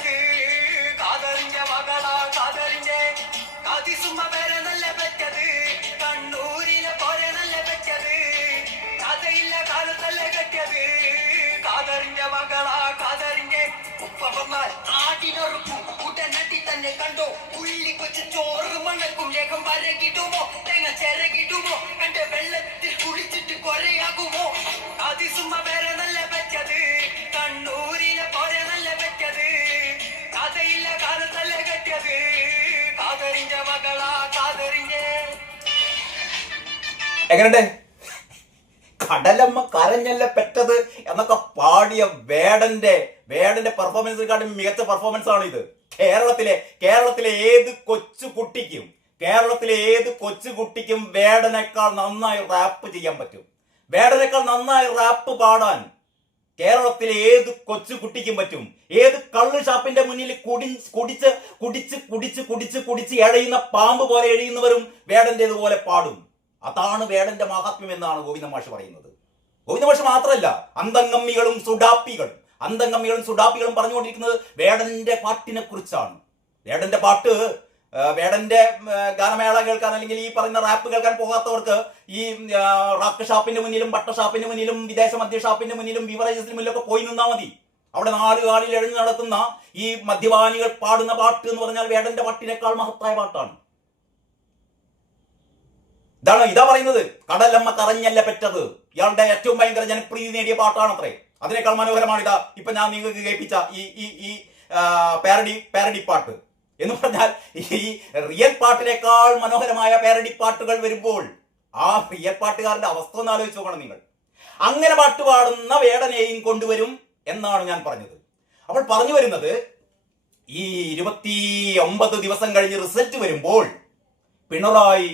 പെറ്റത് കാതറിന്റെ മകളാ കാതറിന്റെ കാതിസുമ്മ പേരെ നല്ല പെറ്റത് കണ്ണൂരിലെ പോരെ നല്ല പെറ്റത് കഥയില്ല കാലത്തല്ല കെട്ടിയത് കാതറിന്റെ മകളാ കാതറിന്റെ ഉപ്പ വന്നാൽ ആടിനൊറുക്കും ഉടനടി തന്നെ കണ്ടോ ഉള്ളി കൊച്ചു ചോറ് മണക്കും ലേഖം വരകിടുമോ തേങ്ങ ചിരകിടുമോ കണ്ട് വെള്ളത്തിൽ കുളിച്ചിട്ട് കൊറയാകുമോ കാതിസുമ്മ പേരെ നല്ല പെറ്റത് കണ്ണൂരിലെ പോരെ നല്ല പെറ്റത് കഥയില്ല കാലത്തല്ല കെട്ടിയത് കാതറിന്റെ മകളാ കാതറിന്റെ. എങ്ങനെയുണ്ട്? കടലമ്മ കരഞ്ഞല്ല പെറ്റത് എന്നൊക്കെ പാടിയ വേടന്റെ പെർഫോമൻസിനെക്കാട്ടും മികച്ച പെർഫോമൻസ് ആണ് ഇത്. കേരളത്തിലെ ഏത് കൊച്ചുകുട്ടിക്കും വേടനേക്കാൾ നന്നായി റാപ്പ് ചെയ്യാൻ പറ്റും. വേടനേക്കാൾ നന്നായി റാപ്പ് പാടാൻ കേരളത്തിലെ ഏത് കൊച്ചുകുട്ടിക്കും പറ്റും. ഏത് കള്ള് ഷാപ്പിന്റെ മുന്നിൽ കുടിച്ച് എഴയുന്ന പാമ്പ് പോലെ എഴയുന്നവരും വേടന്റേതുപോലെ പാടും. അതാണ് വേടന്റെ മഹാത്മ്യം എന്നാണ് ഗോവിന്ദ മാഷ് പറയുന്നത്. ഗോവിന്ദ മാഷ് മാത്രമല്ല, അന്തംഗമ്മികളും സുഡാപ്പികളും പറഞ്ഞുകൊണ്ടിരിക്കുന്നത് വേടന്റെ പാട്ടിനെ കുറിച്ചാണ്. വേടന്റെ ഗാനമേള കേൾക്കാൻ അല്ലെങ്കിൽ ഈ പറയുന്ന റാപ്പ് കേൾക്കാൻ പോകാത്തവർക്ക് ഈ റാക്ക് ഷാപ്പിന്റെ മുന്നിലും ബട്ട ഷാപ്പിന്റെ മുന്നിലും വിദേശ മദ്യ ഷാപ്പിന്റെ മുന്നിലും ബിവറേജസിന് മുന്നിലൊക്കെ പോയി നിന്നാൽ മതി. അവിടെ 4 കാലിൽ എഴഞ്ഞു നടക്കുന്ന ഈ മദ്യപാനികൾ പാടുന്ന പാട്ട് എന്ന് പറഞ്ഞാൽ വേടന്റെ പാട്ടിനേക്കാൾ മഹത്തായ പാട്ടാണ്. ഇതാ പറയുന്നത്. കടലമ്മ കരഞ്ഞല്ല പെറ്റത് ഇയാളുടെ ഏറ്റവും ഭയങ്കര ജനപ്രീതി നേടിയ പാട്ടാണത്രേ. അതിനേക്കാൾ മനോഹരമാണ് ഇതാ ഇപ്പൊ ഞാൻ നിങ്ങൾക്ക് കേൾപ്പിച്ച ഈ പാരഡി പാട്ട് എന്ന് പറഞ്ഞാൽ ഈ റിയൽ പാട്ടിനേക്കാൾ മനോഹരമായ പാരഡി പാട്ടുകൾ വരുമ്പോൾ ആ റിയൽ പാട്ടുകാരന്റെ അവസ്ഥ ഒന്ന് ആലോചിച്ച് നോക്കണം നിങ്ങൾ. അങ്ങനെ പാട്ട് പാടുന്ന വേടനെയും കൊണ്ടുവരും എന്നാണ് ഞാൻ പറഞ്ഞത്. അപ്പോൾ പറഞ്ഞു വരുന്നത്, ഈ 29 ദിവസം കഴിഞ്ഞ് റിസൾട്ട് വരുമ്പോൾ പിണറായി